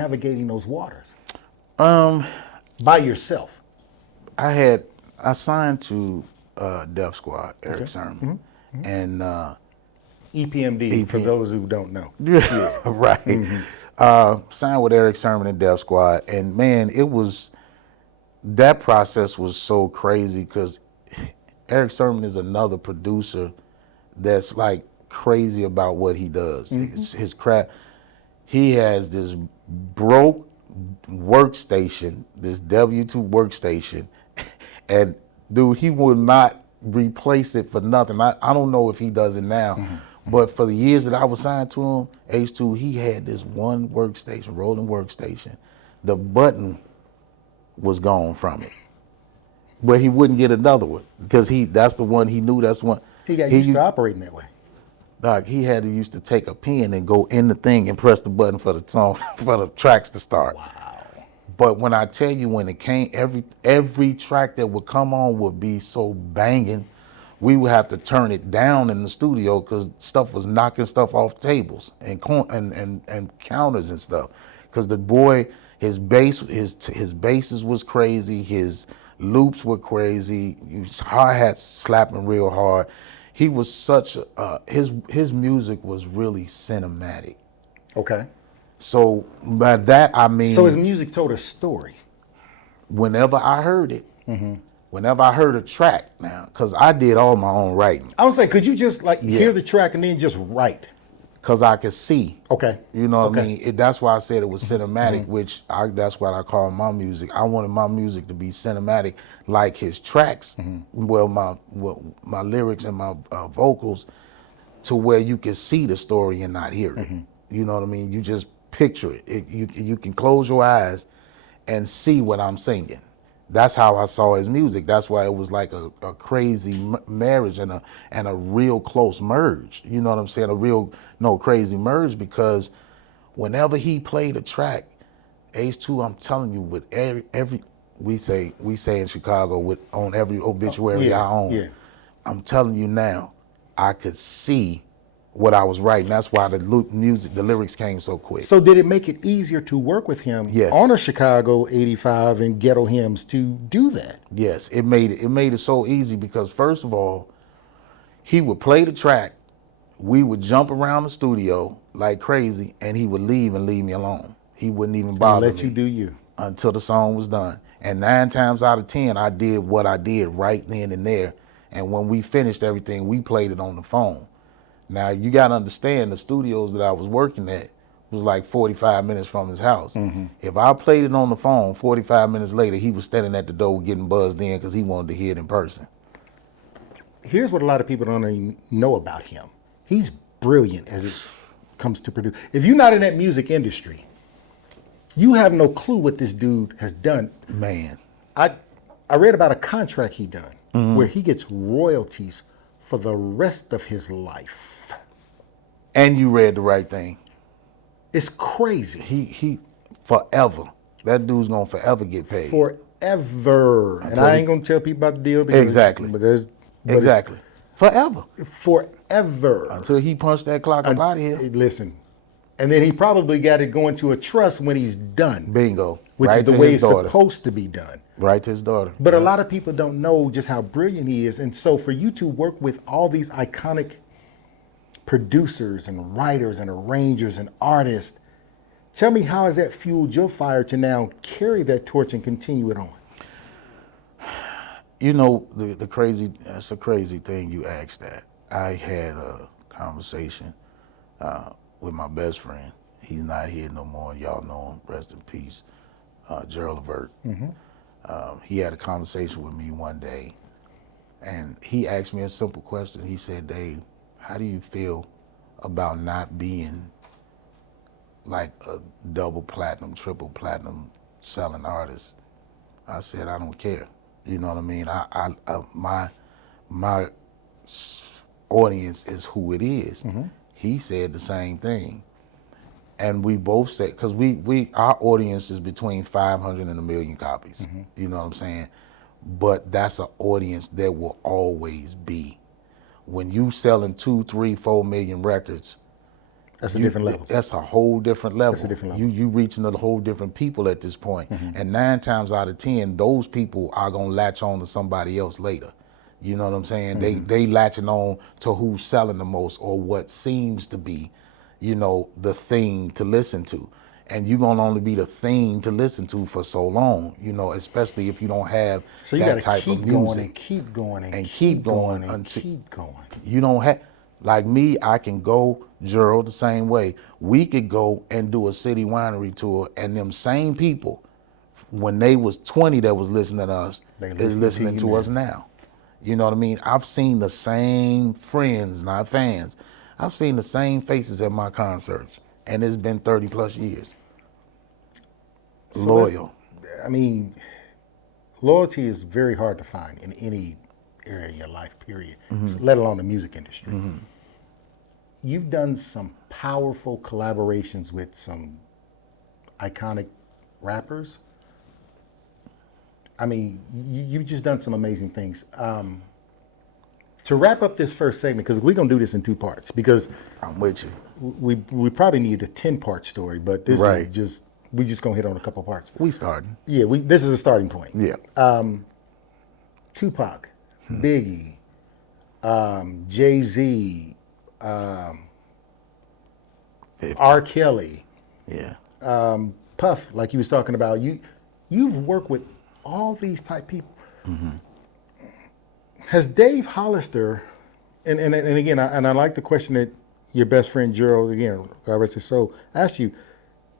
navigating those waters Um, by yourself? I signed to Def Squad, Eric Okay. Sherman, and EPMD, for EPM. those who don't know. Yeah, right. Signed with Eric Sherman and Def Squad, and man, that process was so crazy because Eric Sherman is another producer that's like crazy about what he does. His craft. He has this broke workstation, this W2 workstation, and dude, he will not replace it for nothing. I don't know if he does it now, but for the years that I was signed to him, H2, he had this one workstation, rolling workstation. The button was gone from it, but he wouldn't get another one because that's the one he knew. That's the one He got used to operating that way. Doc, he had to used to take a pen and go in the thing and press the button for the song for the tracks to start. Wow. But when I tell you, when it came, every track that would come on would be so banging, we would have to turn it down in the studio because stuff was knocking stuff off tables and counters and stuff. Because the boy, his basses was crazy, his loops were crazy, his hi-hats slapping real hard. He was such his music was really cinematic. Okay. So by that I mean, So his music told a story. whenever I heard it, whenever I heard a track now, because I did all my own writing, I was like, could you just hear the track and then just write? because I could see. Okay. You know what I Okay. mean? That's why I said it was cinematic, that's what I call my music. I wanted my music to be cinematic, like his tracks. Well, my lyrics and my vocals, to where you can see the story and not hear it. You know what I mean? You just picture it. You can close your eyes and see what I'm singing. That's how I saw his music. That's why it was like a crazy marriage and a real close merge. You know what I'm saying? A real crazy merge, because whenever he played a track, H2, I'm telling you, with every we say in Chicago, on every obituary I own. Yeah. I'm telling you now, I could see what I was writing. That's why the lyrics came so quick. So did it make it easier to work with him Yes. on a Chicago 85 and Ghetto Hymns to do that? Yes, it made it so easy because, first of all, he would play the track, we would jump around the studio like crazy, and he would leave and leave me alone. He wouldn't even bother Let you do you. until the song was done. And 9 times out of 10, I did what I did right then and there. And when we finished everything, we played it on the phone. Now, you got to understand, the studios that I was working at was like 45 minutes from his house. If I played it on the phone, 45 minutes later, he was standing at the door getting buzzed in because he wanted to hear it in person. Here's what a lot of people don't even know about him. He's brilliant as it comes to produce. If you're not in that music industry, you have no clue what this dude has done. Man. I read about a contract he done where he gets royalties for the rest of his life. And you read the right thing. It's crazy. He forever. That dude's gonna forever get paid. Forever. And I ain't gonna tell people about the deal. Because, Exactly. But exactly. Forever. forever. Until he punched that clock up out of here. Listen. And then he probably got it going to a trust when he's done. Bingo. Which Right is the to way his it's daughter. supposed to be done. Right to his daughter. But a lot of people don't know just how brilliant he is. And so for you to work with all these iconic producers and writers and arrangers and artists, tell me, how has that fueled your fire to now carry that torch and continue it on? You know, that's a crazy thing you asked that. I had a conversation with my best friend. He's not here no more. Y'all know him. Rest in peace. Gerald Levert. He had a conversation with me one day, and he asked me a simple question. He said, Dave, how do you feel about not being like a double platinum, triple platinum selling artist? I said, I don't care. You know what I mean? My audience is who it is. He said the same thing. And we both said, because our audience is between 500 and 1 million copies. You know what I'm saying? But that's an audience that will always be. When you selling 2, 3, 4 million records, That's a different level. That's a whole different level. That's a different level. You reaching a whole different people at this point. And 9 times out of 10, those people are gonna latch on to somebody else later. You know what I'm saying? They latching on to who's selling the most or what seems to be, the thing to listen to. And you're gonna only be the thing to listen to for so long, especially if you don't have So you that got to type of keep music. going and keep going And keep going and until- keep going. You don't have, like me, I can go, Gerald, the same way. We could go and do a city winery tour, and them same people, when they was 20 that was listening to us, is listening to us now. You know what I mean? I've seen the same friends, not fans. I've seen the same faces at my concerts, and it's been 30 plus years. So Loyal. I mean, loyalty is very hard to find in any area in your life, period, so let alone the music industry. You've done some powerful collaborations with some iconic rappers. I mean, you've just done some amazing things. To wrap up this first segment, because we're going to do this in 2 parts, because I'm with you. we probably need a 10-part story, but this Right. is just, we just going to hit on a couple parts. We starting. Yeah, this is a starting point. Yeah. Tupac, Biggie, Jay-Z, 50. R. Kelly, Yeah. Puff, like you was talking about. You've worked with all these type people. Has Dave Hollister, and again, I like the question that your best friend Gerald, again, God rest his soul, asked you,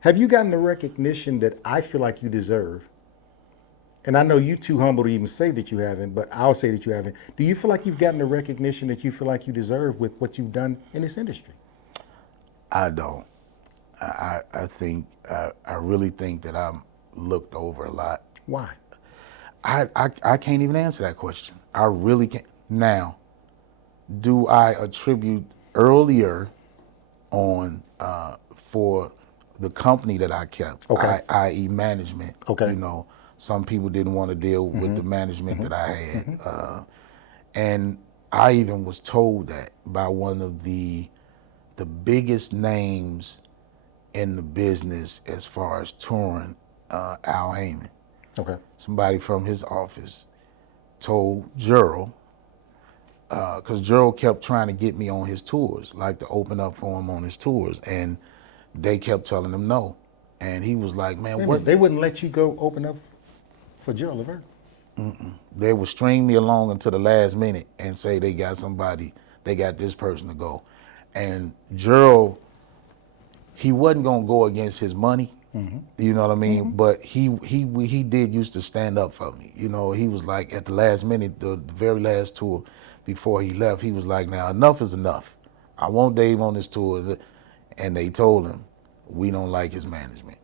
have you gotten the recognition that I feel like you deserve? And I know you're too humble to even say that you haven't, but I'll say that you haven't. Do you feel like you've gotten the recognition that you feel like you deserve with what you've done in this industry? I don't. I think, I really think that I'm looked over a lot. Why? I can't even answer that question. I really can't. Now, do I attribute earlier on for the company that I kept, Okay. i.e. management? Okay. Some people didn't want to deal with the management that I had. And I even was told that by one of the biggest names in the business as far as touring, Al Heyman. Okay. Somebody from his office told Gerald, because Gerald kept trying to get me on his tours, like to open up for him on his tours, and they kept telling him no. And he was like, man, what? They wouldn't let you go open up for Gerald Levert? They would string me along until the last minute and say they got somebody, they got this person to go. And Gerald, he wasn't gonna go against his money, you know what I mean? But he did used to stand up for me. He was like at the last minute, the very last tour before he left, he was like, now enough is enough. I want Dave on this tour. And they told him, we don't like his management.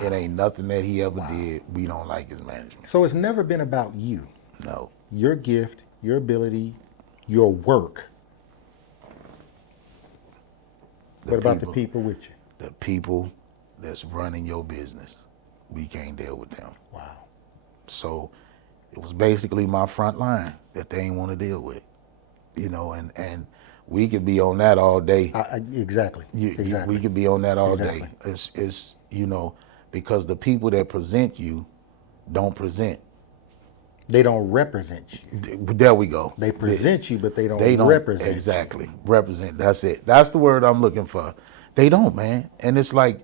It ain't nothing that he ever did. We don't like his management. So it's never been about you. No. Your gift, your ability, your work. What about the people with you? The people that's running your business, we can't deal with them. Wow. So it was basically my front line that they ain't want to deal with. And we could be on that all day. Exactly. Exactly. We could be on that all Exactly. day. It's because the people that present you don't present. They don't represent you. There we go. They present you, but they don't represent exactly you. represent. That's it. That's the word I'm looking for. They don't, man. And it's like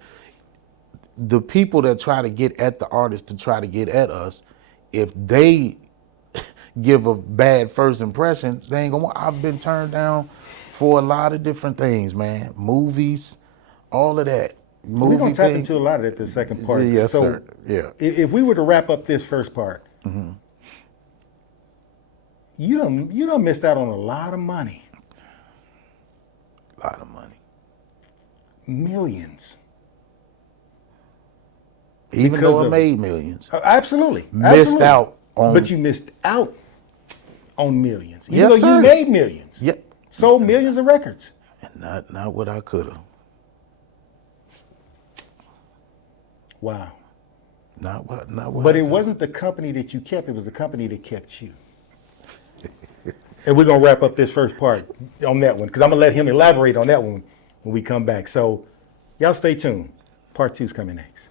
the people that try to get at the artists to try to get at us, if they give a bad first impression, they ain't gonna. I've been turned down for a lot of different things, man. Movies, all of that. We're going to tap into a lot of that the second part. Yes, so sir. Yeah. If we were to wrap up this first part, you done missed out on a lot of money. A lot of money. Millions. Even Because though I of- made millions. Absolutely. Missed Absolutely. out on. But you missed out on millions. Even Yes, though sir. you made millions. Yep. Sold millions of records. And not what I could have. Wow. Not what. But I it coulda. wasn't the company that you kept, it was the company that kept you. And we're going to wrap up this first part on that one, because I'm going to let him elaborate on that one when we come back. So y'all stay tuned. Part 2 is coming next.